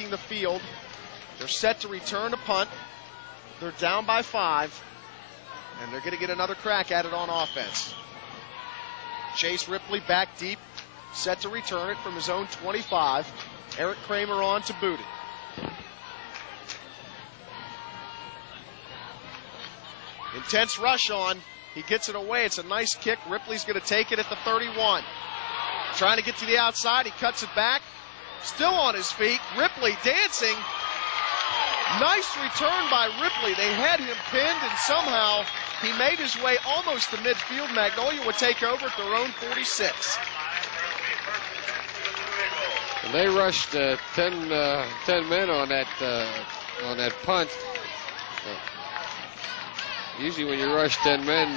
taking the field. They're set to return a punt. They're down by 5, and they're going to get another crack at it on offense. Chase Ripley back deep, set to return it from his own 25. Eric Kramer on to boot it. Intense rush on. He gets it away. It's a nice kick. Ripley's going to take it at the 31. Trying to get to the outside. He cuts it back. Still on his feet. Ripley dancing. Nice return by Ripley. They had him pinned, and somehow he made his way almost to midfield. Magnolia would take over at their own 46. And they rushed 10 men on that punt. Usually when you rush 10 men,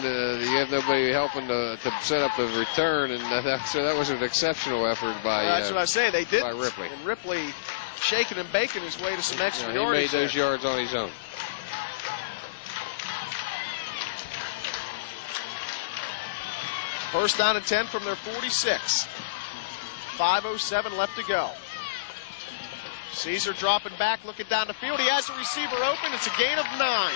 you have nobody helping to set up the return, and so that was an exceptional effort by that's what I say. They did. By Ripley. And Ripley shaking and baking his way to some extra yards. He made those yards on his own. First down and 10 from their 46. 5:07 left to go. Caesar dropping back, looking down the field. He has the receiver open. It's a gain of 9.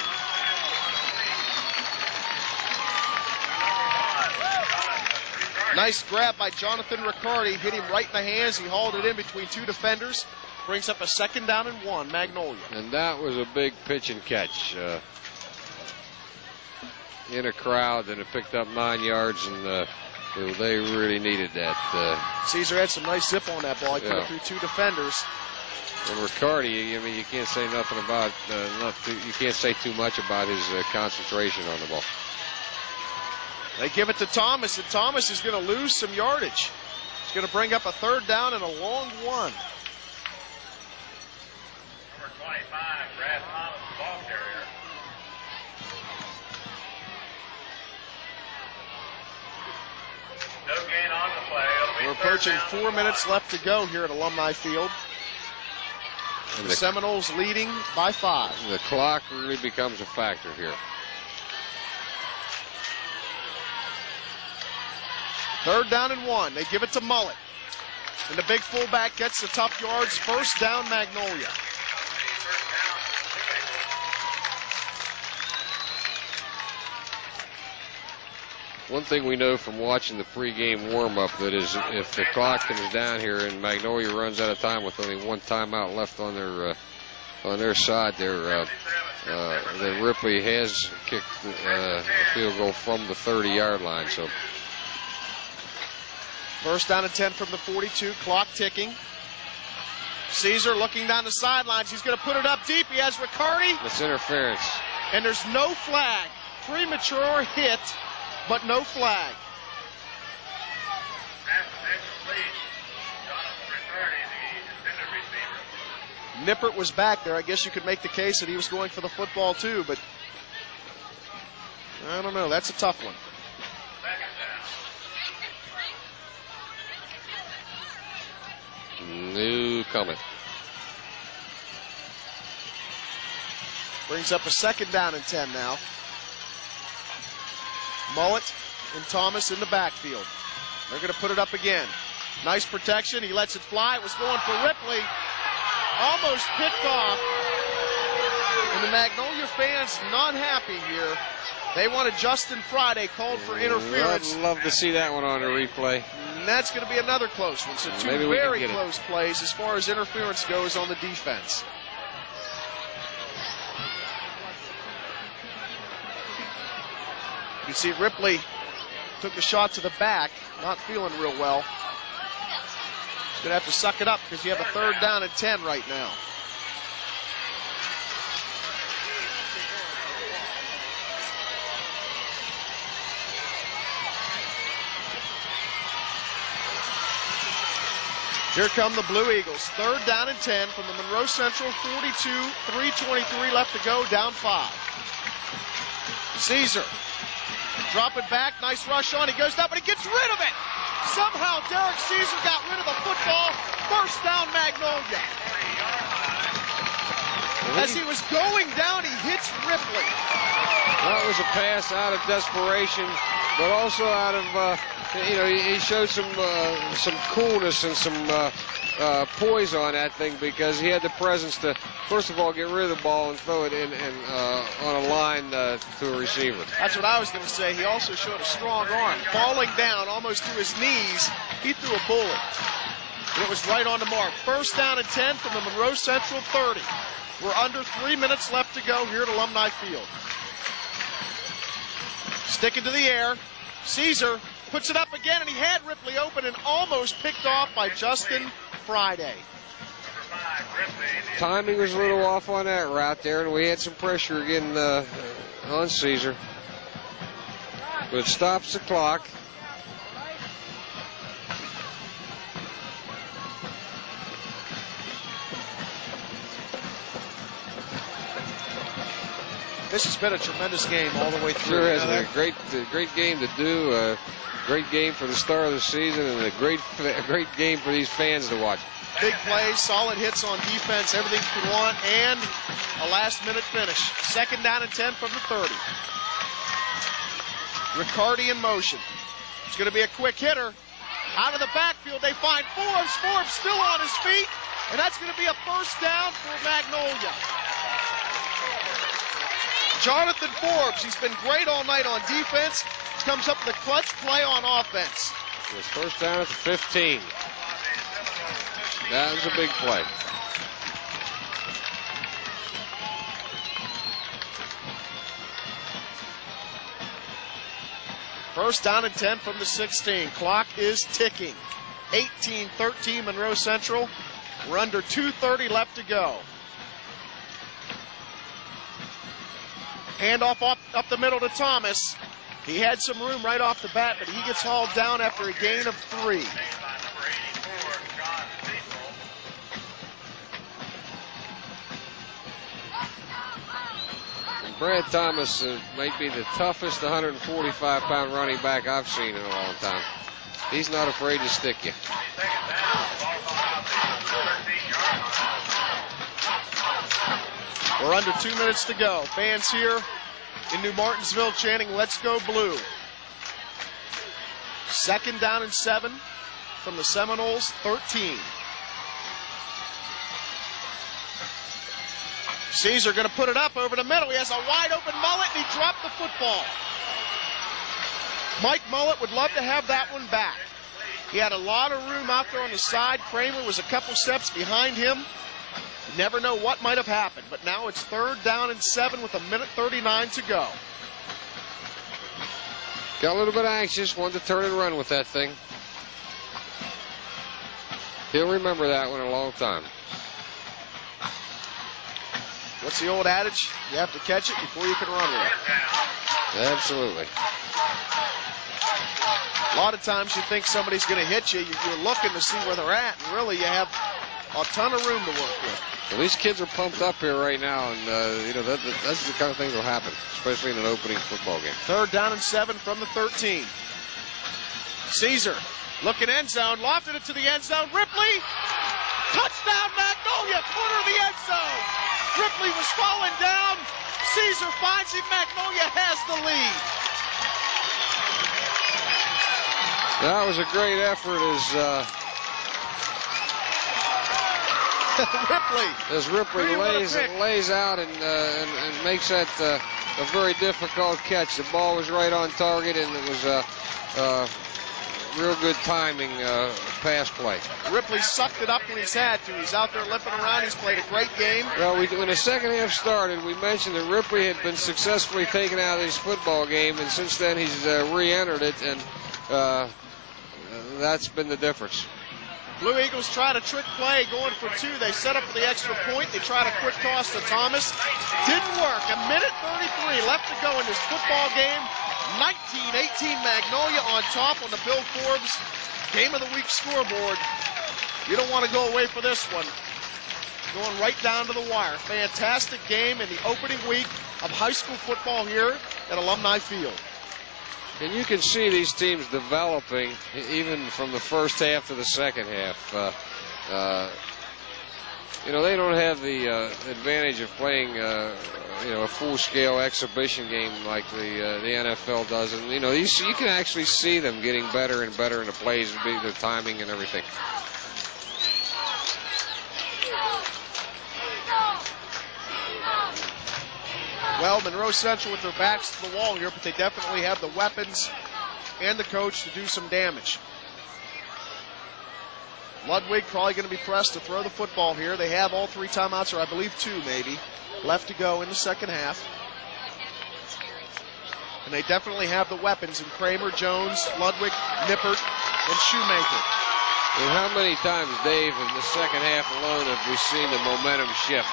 Nice grab by Jonathan Riccardi. Hit him right in the hands. He hauled it in between 2 defenders. Brings up a 2nd down and 1, Magnolia. And that was a big pitch and catch. In a crowd, and it picked up 9 yards, and they really needed that. Caesar had some nice zip on that ball. He put it through 2 defenders. And Riccardi, I mean, you can't say nothing about, you can't say too much about his concentration on the ball. They give it to Thomas, and Thomas is going to lose some yardage. He's going to bring up a 3rd down and a long 1. Number 25, Brad Thomas, ball carrier. No gain on the play. We're approaching 4 minutes left to go here at Alumni Field. The Seminoles leading by 5. The clock really becomes a factor here. 3rd down and 1. They give it to Mullet. And the big fullback gets the tough yards. 1st down, Magnolia. One thing we know from watching the pregame warm-up, that is, if the clock comes down here and Magnolia runs out of time with only 1 timeout left on their side, that Ripley has kicked a field goal from the 30-yard line. So 1st down and 10 from the 42. Clock ticking. Caesar looking down the sidelines. He's going to put it up deep. He has Riccardi. That's interference. And there's no flag. Premature hit, but no flag. Nippert was back there. I guess you could make the case that he was going for the football too, but I don't know. That's a tough one. No comment. Brings up a 2nd down and 10 now. Mullet and Thomas in the backfield. They're going to put it up again. Nice protection. He lets it fly. It was going for Ripley. Almost picked off. And the Magnolia fans not happy here. They wanted Justin Friday called for interference. I'd love to see that one on a replay. And that's going to be another close one. So 2 very close plays as far as interference goes on the defense. You see Ripley took a shot to the back, not feeling real well. He's going to have to suck it up because you have a 3rd down and 10 right now. Here come the Blue Eagles. 3rd down and 10 from the Monroe Central 42, 3:23 left to go, down 5. Caesar. Drop it back, nice rush on, he goes down, but he gets rid of it. Somehow Derek Caesar got rid of the football. 1st down, Magnolia. As he was going down, he hits Ripley. That was a pass out of desperation, but also out of, he showed some coolness and some poise on that thing because he had the presence to, first of all, get rid of the ball and throw it in and on a line to a receiver. That's what I was going to say. He also showed a strong arm. Falling down almost to his knees, he threw a bullet. And it was right on the mark. First down and 10 from the Monroe Central 30. We're under 3 minutes left to go here at Alumni Field. Sticking to the air. Caesar puts it up again, and he had Ripley open and almost picked off by Justin Friday. Timing was a little off on that route there, and we had some pressure again on Caesar. But it stops the clock. This has been a tremendous game all the way through. Sure has been a great game to do. Great game for the start of the season, and a great game for these fans to watch. Big plays, solid hits on defense, everything you could want, and a last-minute finish. Second down and 10 from the 30. Riccardi in motion. It's going to be a quick hitter. Out of the backfield, they find Forbes. Forbes still on his feet, and that's going to be a first down for Magnolia. Jonathan Forbes, he's been great all night on defense. Comes up with a clutch play on offense. It's first down at the 15. That was a big play. First down and 10 from the 16. Clock is ticking. 18-13 Monroe Central. We're under 2:30 left to go. Handoff up the middle to Thomas. He had some room right off the bat, but he gets hauled down after a gain of 3. And Brad Thomas might be the toughest 145-pound running back I've seen in a long time. He's not afraid to stick you. We're under 2 minutes to go. Fans here in New Martinsville chanting, "Let's go blue." Second down and 7 from the Seminoles 13. Caesar going to put it up over the middle. He has a wide open Mullet, and he dropped the football. Mike Mullet would love to have that one back. He had a lot of room out there on the side. Kramer was a couple steps behind him. You never know what might have happened, but now it's third down and 7 with 1:39 to go. Got a little bit anxious, wanted to turn and run with that thing. He'll remember that one a long time. What's the old adage? You have to catch it before you can run with it. Absolutely. A lot of times you think somebody's going to hit you. You're looking to see where they're at, and really you have a ton of room to work with. Well, these kids are pumped up here right now, and that's the kind of thing that'll happen, especially in an opening football game. Third down and 7 from the 13. Caesar looking end zone, lofted it to the end zone. Ripley, touchdown Magnolia, corner of the end zone. Ripley was falling down. Caesar finds him. Magnolia has the lead. That was a great effort as Ripley lays out and makes that a very difficult catch. The ball was right on target, and it was a real good timing pass play. Ripley sucked it up when he's had to. He's out there limping around. He's played a great game. Well, when the second half started, we mentioned that Ripley had been successfully taken out of this football game, and since then he's re-entered it, and that's been the difference. Blue Eagles tried a trick play going for 2. They set up for the extra point. They tried a quick toss to Thomas. Didn't work. 1:33 left to go in this football game. 19-18 Magnolia on top on the Bill Forbes Game of the Week scoreboard. You don't want to go away for this one. Going right down to the wire. Fantastic game in the opening week of high school football here at Alumni Field. And you can see these teams developing even from the first half to the second half. They don't have the advantage of playing, a full-scale exhibition game like the NFL does. And, you can actually see them getting better and better in the plays, their timing and everything. Well, Monroe Central with their backs to the wall here, but they definitely have the weapons and the coach to do some damage. Ludwig probably going to be pressed to throw the football here. They have all 3 timeouts, or I believe 2 maybe, left to go in the second half. And they definitely have the weapons in Kramer, Jones, Ludwig, Nippert, and Shoemaker. And how many times, Dave, in the second half alone have we seen the momentum shift?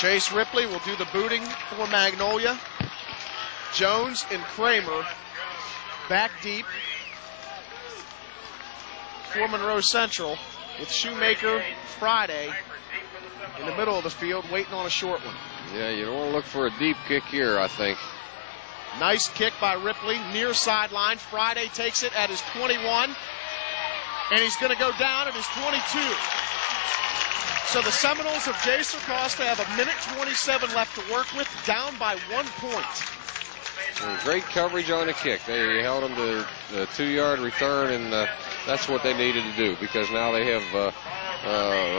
Chase Ripley will do the booting for Magnolia. Jones and Kramer back deep for Monroe Central, with Shoemaker, Friday in the middle of the field waiting on a short one. Yeah, you don't want to look for a deep kick here, I think. Nice kick by Ripley, near sideline. Friday takes it at his 21, and he's going to go down at his 22. So the Seminoles of Jason Costa have 1:27 left to work with, down by 1 point. And great coverage on the kick. They held him to the 2-yard return, and that's what they needed to do, because now they have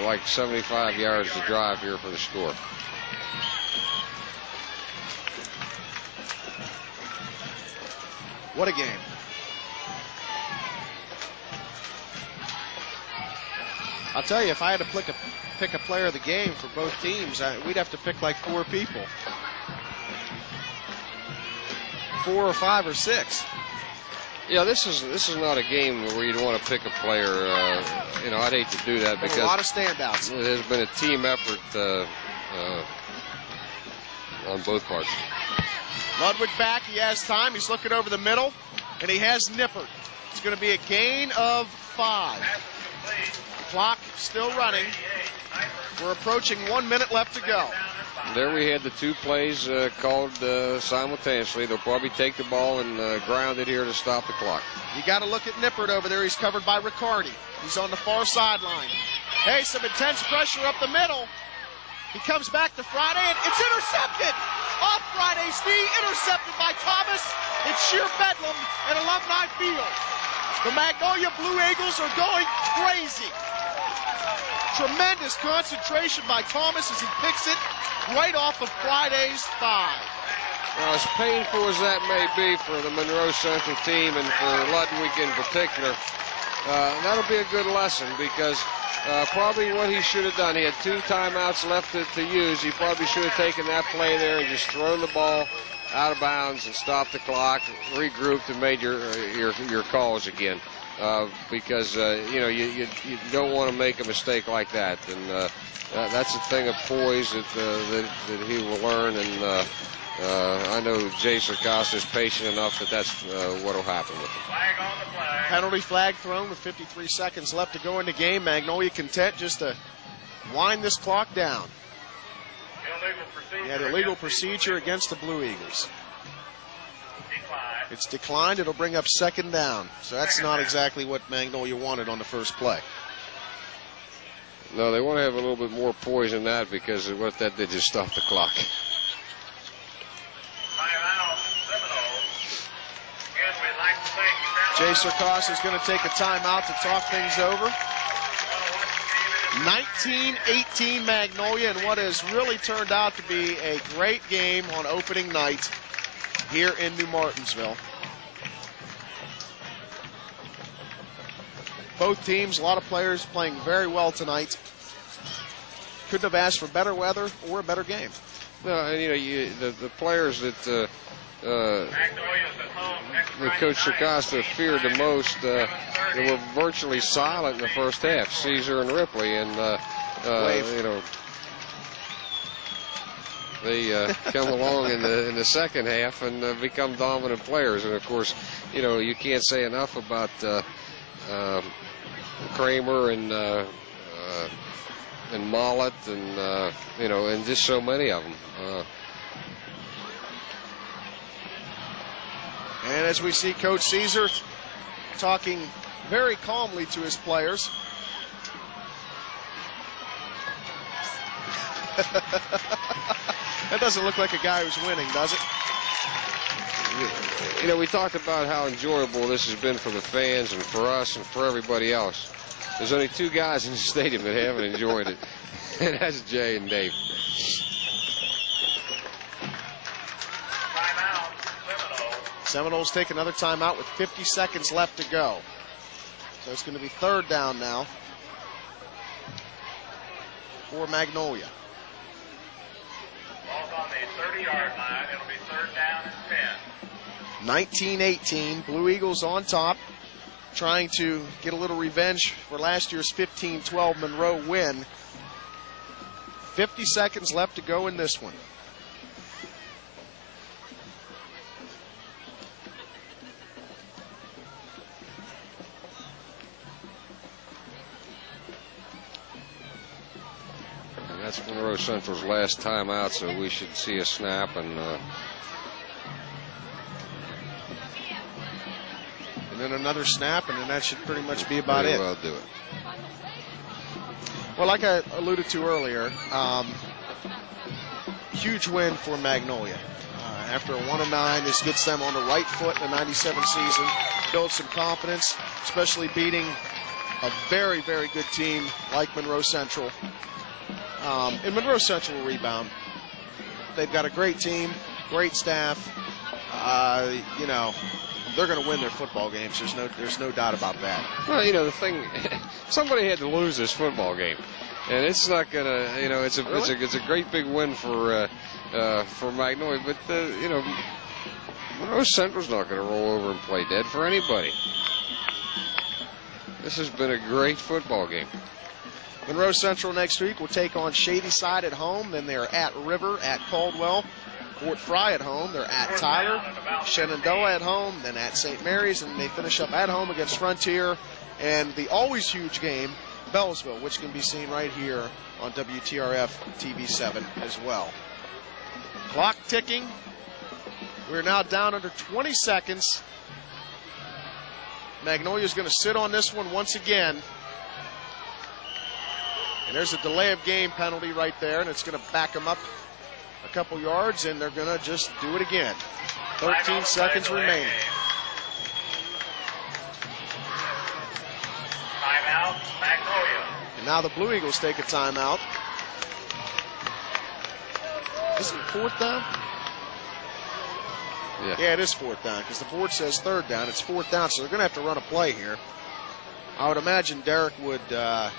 like 75 yards to drive here for the score. What a game. I'll tell you, if I had to pick a player of the game for both teams, we'd have to pick like 4 people. 4 or 5 or 6. Yeah, this is not a game where you'd want to pick a player. I'd hate to do that, because a lot of standouts. There's been a team effort on both parts. Ludwig back. He has time. He's looking over the middle, and he has Nippert. It's going to be a gain of 5. Clock still running. We're approaching 1 minute left to go. There we had the 2 plays called simultaneously. They'll probably take the ball and ground it here to stop the clock. You got to look at Nippert over there. He's covered by Riccardi. He's on the far sideline. Hey, some intense pressure up the middle. He comes back to Friday, and it's intercepted. Off Friday's knee, intercepted by Thomas. It's sheer bedlam at Alumni Field. The Magnolia Blue Eagles are going crazy. Tremendous concentration by Thomas as he picks it right off of Friday's thigh. Now, as painful as that may be for the Monroe Central team and for Ludwig in particular, that'll be a good lesson, because probably what he should have done, he had 2 timeouts left to use. He probably should have taken that play there and just thrown the ball out of bounds and stopped the clock, regrouped, and made your calls again. Because you don't want to make a mistake like that, and that's a thing of poise that he will learn. And I know Jason Costa is patient enough that's what will happen with him. Penalty flag thrown with 53 seconds left to go in the game. Magnolia content just to wind this clock down. He had illegal procedure against the Blue Eagles. It's declined. It'll bring up 2nd down. So that's not exactly what Magnolia wanted on the first play. No, they want to have a little bit more poise in that, because what that did just stop the clock. Jay Sarkos is going to take a timeout to talk things over. 19-18 Magnolia, and what has really turned out to be a great game on opening night here in New Martinsville. Both teams, a lot of players playing very well tonight. Couldn't have asked for better weather or a better game. No, and the players that Coach Sarkosta feared the most, they were virtually silent in the first half. Caesar and Ripley, and they come along in the second half and become dominant players. And of course, you can't say enough about Kramer and Mollett, and and just so many of them. And as we see Coach Caesar talking very calmly to his players. That doesn't look like a guy who's winning, does it? You know, we talked about how enjoyable this has been for the fans and for us and for everybody else. There's only two guys in the stadium that haven't enjoyed it, and that's Jay and Dave. Timeout, Seminoles take another timeout with 50 seconds left to go. So it's going to be third down now for Magnolia. Ball's on the 30-yard line. It'll be third down and 10. 19-18, Blue Eagles on top, trying to get a little revenge for last year's 15-12 Monroe win. 50 seconds left to go in this one. And that's Monroe Central's last timeout, so we should see a snap and then another snap, and then that should pretty much be about it. Well do it. Well, like I alluded to earlier, huge win for Magnolia. After a 1-9, this gets them on the right foot in the 97 season, builds some confidence, especially beating a very, very good team like Monroe Central. And Monroe Central will rebound. They've got a great team, great staff. You know, they're going to win their football games. There's no doubt about that. Well, you know, the thing, somebody had to lose this football game, and it's not going to, you know, it's a great big win for Magnolia, but you know, Monroe Central's not going to roll over and play dead for anybody. This has been a great football game. Monroe Central next week will take on Shadyside at home. Then they're at River, at Caldwell. Fort Fry at home. They're at Tyler. Shenandoah at home. Then at St. Mary's. And they finish up at home against Frontier. And the always huge game, Bellsville, which can be seen right here on WTRF TV7 as well. Clock ticking. We're now down under 20 seconds. Magnolia's going to sit on this one once again. And there's a delay of game penalty right there, and it's going to back them up a couple yards, and they're going to just do it again. 13 seconds remaining. Timeout, Magnolia. And now the Blue Eagles take a timeout. Is it fourth down? Yeah, it is fourth down because the board says third down. It's fourth down, so they're going to have to run a play here. I would imagine Derek would, what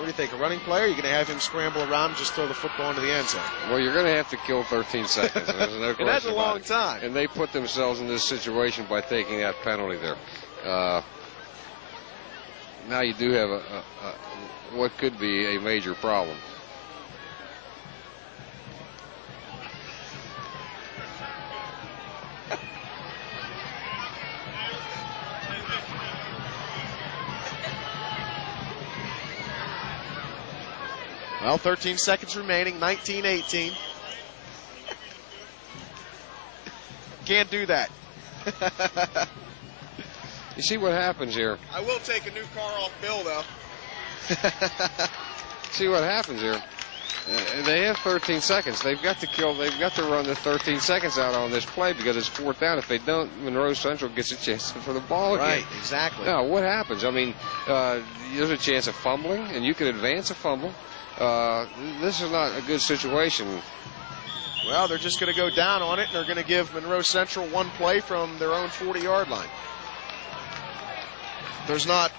do you think, a running play, or are you going to have him scramble around and just throw the football into the end zone? Well, you're going to have to kill 13 seconds. There's no question. And that's a long about it. time. And they put themselves in this situation by taking that penalty there. Now you do have what could be a major problem. Well, 13 seconds remaining, 19-18. Can't do that. You see what happens here. I will take a new car off Bill, though. See what happens here. They have 13 seconds. They've got to run the 13 seconds out on this play because it's fourth down. If they don't, Monroe Central gets a chance for the ball again. Right, exactly. Now, what happens? I mean, there's a chance of fumbling, and you can advance a fumble. This is not a good situation. Well, they're just going to go down on it, and they're going to give Monroe Central one play from their own 40-yard line. There's not,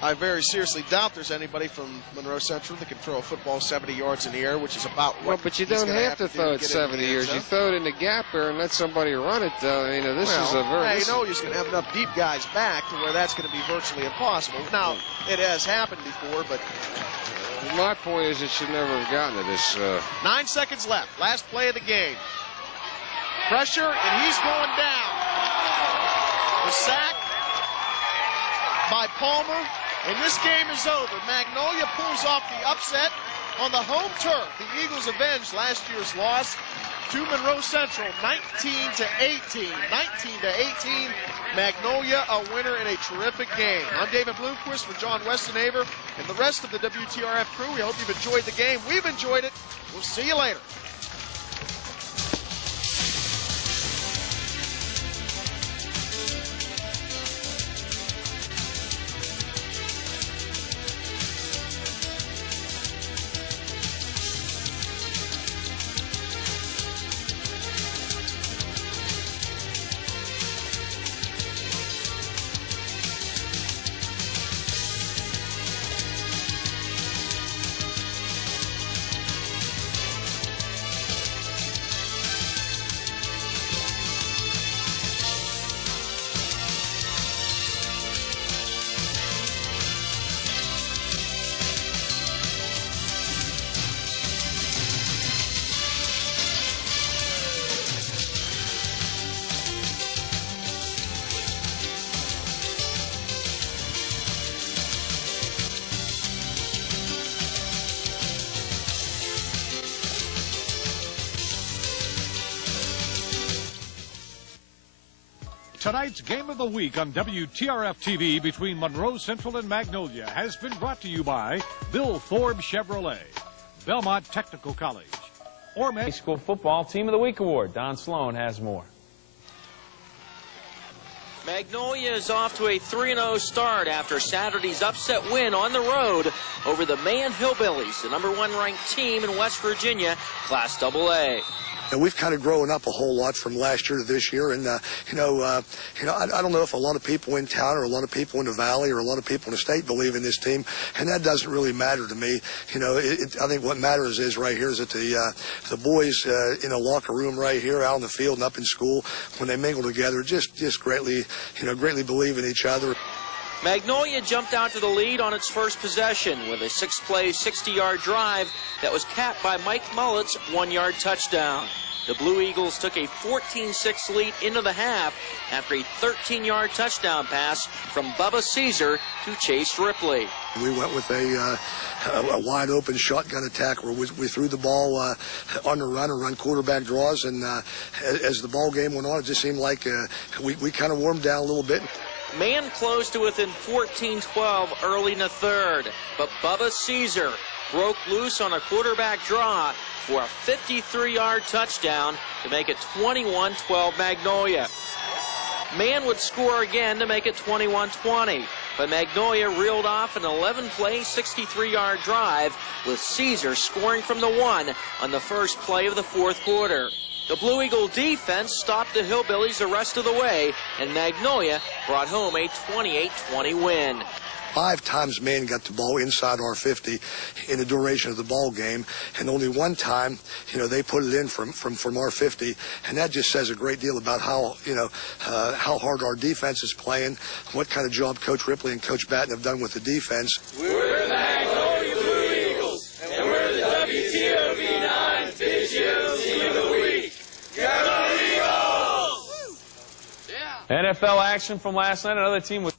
I very seriously doubt there's anybody from Monroe Central that can throw a football 70 yards in the air, which is about what. Well, but you don't have to throw it 70 yards. You throw it in the gap there and let somebody run it. You know, this is a very. You know, he's going to have enough deep guys back to where that's going to be virtually impossible. Now, it has happened before, but. My point is it should never have gotten to this. 9 seconds left. Last play of the game. Pressure, and he's going down. The sack by Palmer, and this game is over. Magnolia pulls off the upset on the home turf. The Eagles avenged last year's loss to Monroe Central, 19-18. 19-18. Magnolia a winner in a terrific game. I'm David Bloomquist for John Westonaver and the rest of the WTRF crew. We hope you've enjoyed the game. We've enjoyed it. We'll see you later. Tonight's Game of the Week on WTRF-TV between Monroe Central and Magnolia has been brought to you by Bill Forbes Chevrolet, Belmont Technical College, High School Football Team of the Week Award. Don Sloan has more. Magnolia is off to a 3-0 start after Saturday's upset win on the road over the Mayan Hillbillies, the #1 ranked team in West Virginia, Class AA. And we've kind of grown up a whole lot from last year to this year, and I don't know if a lot of people in town or a lot of people in the valley or a lot of people in the state believe in this team, and that doesn't really matter to me. I think what matters is right here is that the boys in the locker room right here, out on the field and up in school, when they mingle together, just greatly believe in each other. Magnolia jumped out to the lead on its first possession with a 6-play, 60-yard drive that was capped by Mike Mullet's 1-yard touchdown. The Blue Eagles took a 14-6 lead into the half after a 13-yard touchdown pass from Bubba Caesar to Chase Ripley. We went with a wide-open shotgun attack where we threw the ball on the run and run quarterback draws, and as the ball game went on, it just seemed like we kind of warmed down a little bit. Man closed to within 14-12 early in the third, but Bubba Caesar broke loose on a quarterback draw for a 53-yard touchdown to make it 21-12 Magnolia. Man would score again to make it 21-20, but Magnolia reeled off an 11-play, 63-yard drive with Caesar scoring from the 1 on the first play of the fourth quarter. The Blue Eagle defense stopped the Hillbillies the rest of the way, and Magnolia brought home a 28-20 win. 5 times Man got the ball inside our 50 in the duration of the ball game, and only 1 time, they put it in from our 50, and that just says a great deal about how hard our defense is playing, what kind of job Coach Ripley and Coach Batten have done with the defense. We're the Magnolia Blue Eagles, and we're the WTOV9 Digital Team of the Week. Go Eagles! NFL action from last night. Another team with